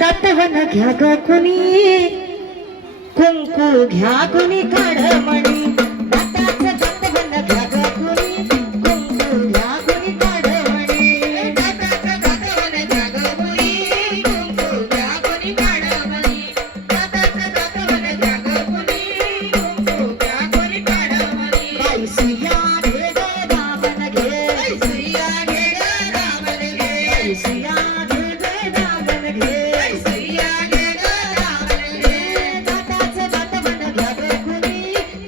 दातवन घ्या ग कुणी कुंकू घ्या कुणी काढमणी दाताचं दातवन घ्या ग कुणी कुंकू घ्या कुणी काढमणी दाताचं दातवन घ्या ग कुणी कुंकू घ्या कुणी काढमणी दाताचं दातवन घ्या ग कुणी कुंकू घ्या कुणी काढमणी बाई सुया घे ग दामन घे बाई सुया घे ग दामन घे बाई सुया घे ग दामन घे बाई सुया घे ग दामन घे दाताचं दातवन घ्या ग कुणी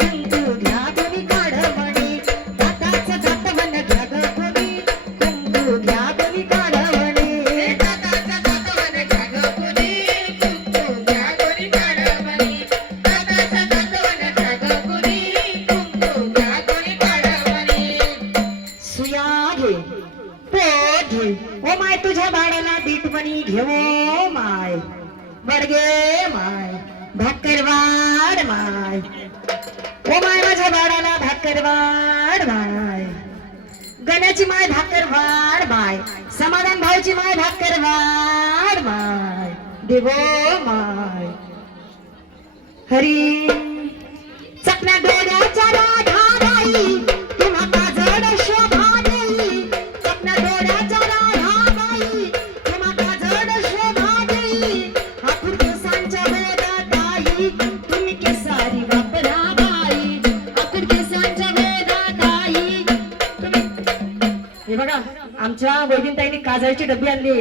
कुंकू घ्या कुणी काढमणी दाताचं दातवन घ्या ग कुणी कुंकू घ्या कुणी काढमणी दाताचं दातवन घ्या ग कुणी कुंकू घ्या कुणी काढमणी दाताचं दातवन घ्या ग कुणी कुंकू घ्या कुणी काढमणी सुया घे पोट घे ओ माय तुझ्या बाळाला दीटमणी घेवो माय बडगे माय भाकर वाढ माय ओ माय माझ्या बाळाला भाकर वाढ माय गण्याची माय भाकर वाढ माय समाधान भाऊची माय भाकर वाढ माय देवो माय हरी चकना डोळ्याच्या राधा बाई तुम्हा काजळ शोभा देई चकना डोळ्याच्या राधा बाई तुम्हा काजळ शोभा देई हापूर केसांच्या वेदात आई तुम्ही केसारी वापरा बाई हापूर केसांच्या वेदात आई हे बघा आमच्या वैदिनताईने काजळची डब्बी आणली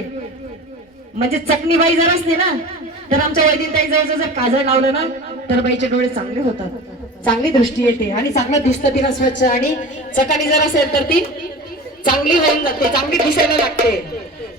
म्हणजे चकनी बाई जर असली ना तर आमच्या वैदिनताई जवळ जर काजळ लावलं ना तर बाईचे डोळे चांगले होतात चांगली दृष्टी येते आणि चांगलं दिसतं तिला स्वच्छ आणि चकानी जर असेल तर ती चांगली होऊन जाते चांगली दिसायला लागते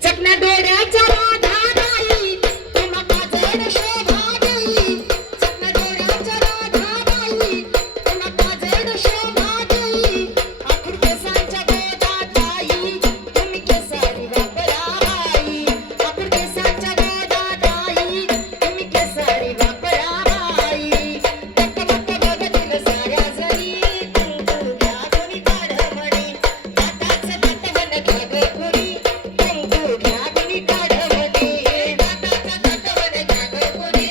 चकना डोळ्याच्या राधा बाई तुम्हा काजळ शोभा देई चकना डोळ्याच्या राधा बाई तुम्हा काजळ शोभा देई आखूड केसांच्या वेदात आई तुम्ही केसारी वापरा बाई आखूड केसांच्या वेदात आई तुम्ही केसारी वापरा बाई टकमक बघतील साऱ्या जणी कुंकू घ्या कुणी काढमणी दाताचं दातवन घ्या ग कुणी कुंकू घ्या कुणी काढमणी दाताचं दातवन घ्या ग कुणी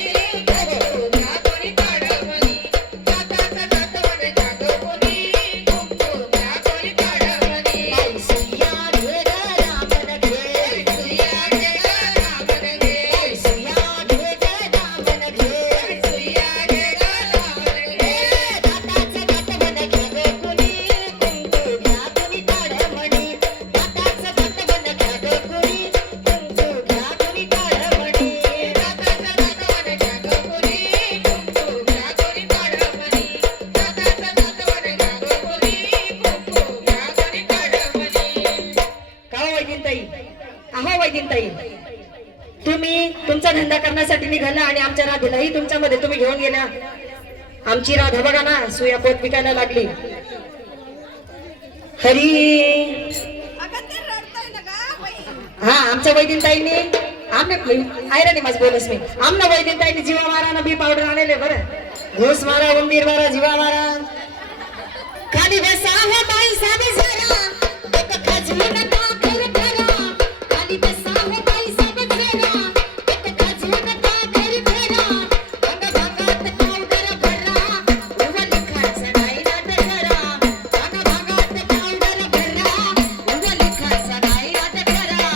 कुंकू घ्या कुणी काढमणी दाताचं दातवन घ्या ग कुणी कुंकू घ्या कुणी काढमणी बाई सुया घे ग दामन घे बाई सुया घे ग दामन घे बाई सुया घे ग दामन घे बाई सुया घे ग दामन घे दाताचं दातवन घ्या ग कुणी कुंकू घ्या कुणी काढमणी दाताचं दातवन घ्या ग कुणी कुंकू घ्या कुणी काढमणी दाताचं दातवन घ्या ग कुणी कुंकू घ्या कुणी काढमणी दाताचं दातवन घ्या ग कुणी कुंकू घ्या कुणी काढमणी का हो वैदिनताई अहो वैदिनताई तुम्ही तुमचा धंदा करण्यासाठी निघाला आणि आमच्या राधेलाही तुमच्यामध्ये तुम्ही घेऊन गेला आमची राधा बघा ना सुया पोट पिकायला लागली हरी हा आमच्या वैदिनताईने आयराने माझं बोलस मी आमना वैदिनताईने जीवा मारा बी पावडर आणले बरं घोस मारा उंदीर मारा जीवा मारा खाली बसा हो बाई साधी जरा एक खजूर टाकर धरा खाली बसा हो बाई साधी जरा एक खजूर टाकर धरा अंग भागात पावडर भरा उवा लिखाचा डायरात करा अंग भागात पावडर भरा उवा लिखाचा डायरात करा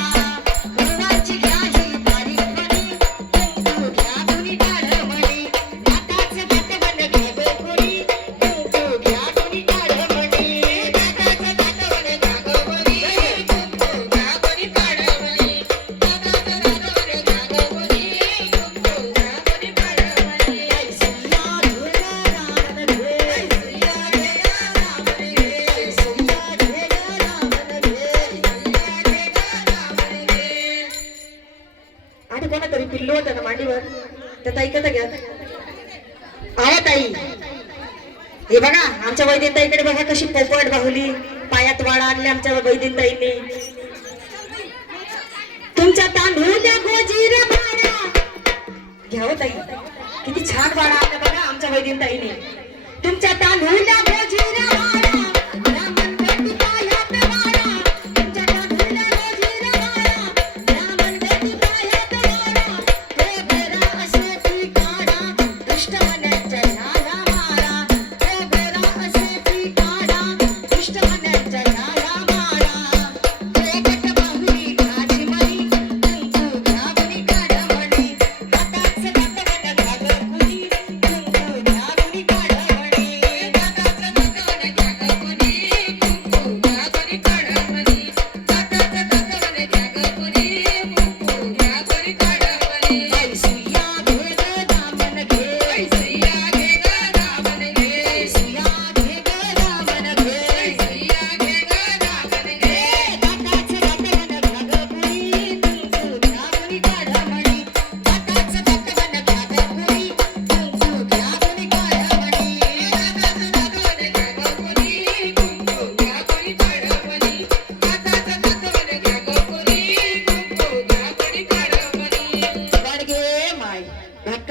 उवाची घ्या ही बारीक मणी कुंकू घ्या कुणी काढमणी दाताचं दातवन घ्या ग कुणी कुंकू घ्या कुणी काढमणी दाताचं दातवन घ्या ग कुणी कुंकू घ्या कुणी काढमणी दाताचं दातवन घ्या ग कुणी कुंकू घ्या कुणी काढमणी बाई सुया घे ग दामन घे बाई सुया घे ग दामन घे बाई सुया घे ग दामन घे सुया घे ग दामन घे आणि कोणातरी पिल्लू होतं ना मांडीवर त्या ताईकडे घ्या अहो ताई हे बघा आमच्या वैदिनताईकडे बघा कशी पोपट बाहुली पायात वाळा आणले आमच्या वैदिनताईने तुमच्या तांदूळल्या गोजीर बाळा घ्या हो ताई किती छान वाळा आणला बघा आमच्या वैदिनताईने तुमच्या तांदूळल्या गोजीर बाळा ब्राह्मण बेटी पायात वाळा तुमच्या तांदूळल्या गोजीर बाळा ब्राह्मण बेटी पायात वाळा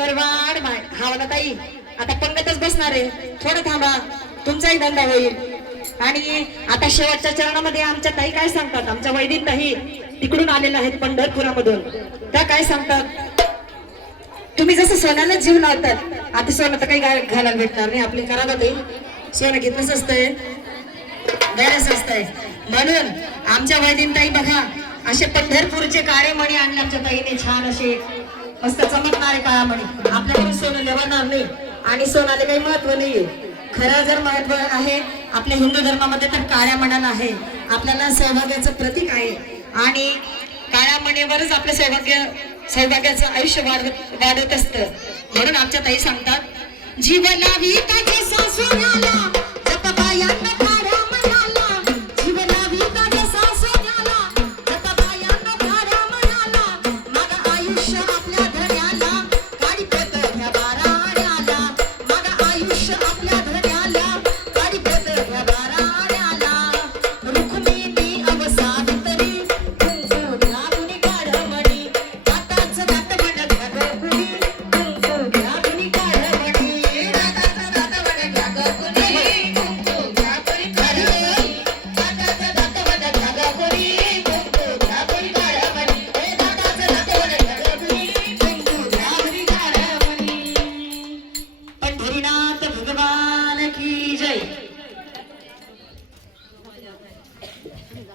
करवाड माय हावला ताई आता पंगतच बसणार आहे थोडं थांबा तुमचाही धंदा होईल आणि आता शेवटच्या चरणामध्ये आमच्या ताई काय सांगतात आमच्या वैदिक ताई तिकडून आलेल्या आहेत पंढरपुरामधून त्या काय सांगतात तुम्ही जसं सोन्याला जीव लावतात आता सोनं तर काही घालायला भेटणार नाही आपली करा ना ते सोनं घेतलंच असतंय गैरच असतंय म्हणून आमच्या वैदिक ताई बघा असे पंढरपूरचे काळे मणी आणले आमच्या ताईने छान असे मस्त चमकणारे काळा मणी आपल्याकडून सोनं लेवणार नाही आणि सोनाला काही महत्व नाहीये खरं जर महत्व आहे आपल्या हिंदू धर्मामध्ये तर काळ्या मण्याला आहे आपल्याला सौभाग्याचं प्रतीक आहे आणि काळ्या मणीवरच आपलं सौभाग्याचं आयुष्य वाढत असतं म्हणून आमच्या ताई सांगतात जीव लावी ताजे सासुराला